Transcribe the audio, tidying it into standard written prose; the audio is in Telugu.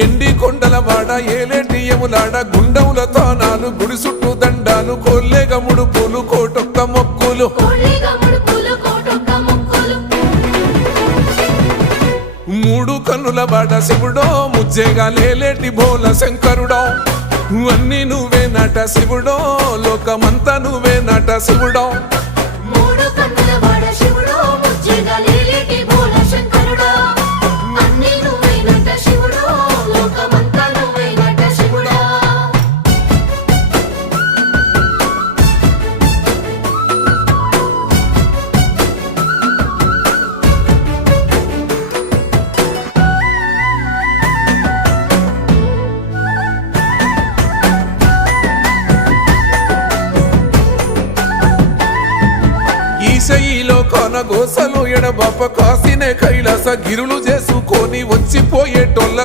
ఎండి కొండల వాడ ఏలేటియములాడ గుండముల తానాలు గుడి చుట్టూ దండాలు కోల్లేగ ముడుపులు కోటొక్క మొక్కులు మూడు కన్నుల వాడ శివుడో ముజ్జేగా లేలేటి బోల శంకరుడో అన్ని నువ్వే నట శివుడో లోకమంతా నువ్వే నట శివుడో ఈశయిలో కొనగోసలు ఎడబాప కాసినే కైలాస గిరులు చేసుకొని వచ్చిపోయేటోళ్ళ